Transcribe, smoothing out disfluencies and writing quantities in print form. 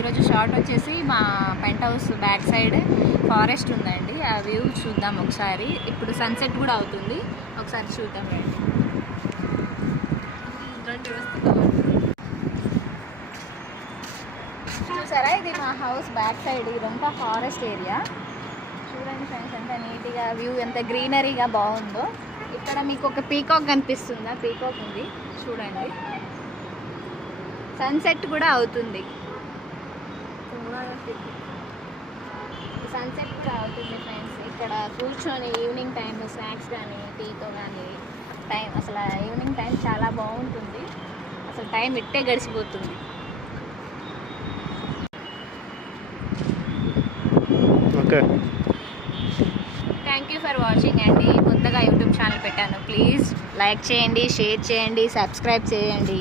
ఈరోజు షార్ట్ వచ్చేసి మా penthouse back side forest ఉందండి, ఆ వ్యూ చూద్దాం ఒకసారి. ఇప్పుడు సన్సెట్ కూడా అవుతుంది, ఒకసారి చూద్దాం రండి. చూసారా, ఇది మా హౌస్ బ్యాక్ సైడ్, ఇదంతా ఫారెస్ట్ ఏరియా. చూడండి ఫ్రెండ్స్, ఎంత నీట్గా వ్యూ, ఎంత గ్రీనరీగా బాగుందో. ఇక్కడ మీకు ఒక పీకాక్ కనిపిస్తుందా? పీకాక్ ఉంది చూడండి. సన్సెట్ కూడా అవుతుంది, సన్సెట్ కూడా అవుతుంది ఫ్రెండ్స్. ఇక్కడ కూర్చొని ఈవినింగ్ టైం స్నాక్స్ కానీ టీతో కానీ టైం, అసలు ఈవినింగ్ టైం చాలా బాగుంటుంది. అసలు టైం ఇట్టే గడిచిపోతుంది. Okay, thank you for watching అండి. కొత్తగా యూట్యూబ్ ఛానల్ పెట్టాను, ప్లీజ్ లైక్ చేయండి, షేర్ చేయండి, సబ్స్క్రైబ్ చేయండి.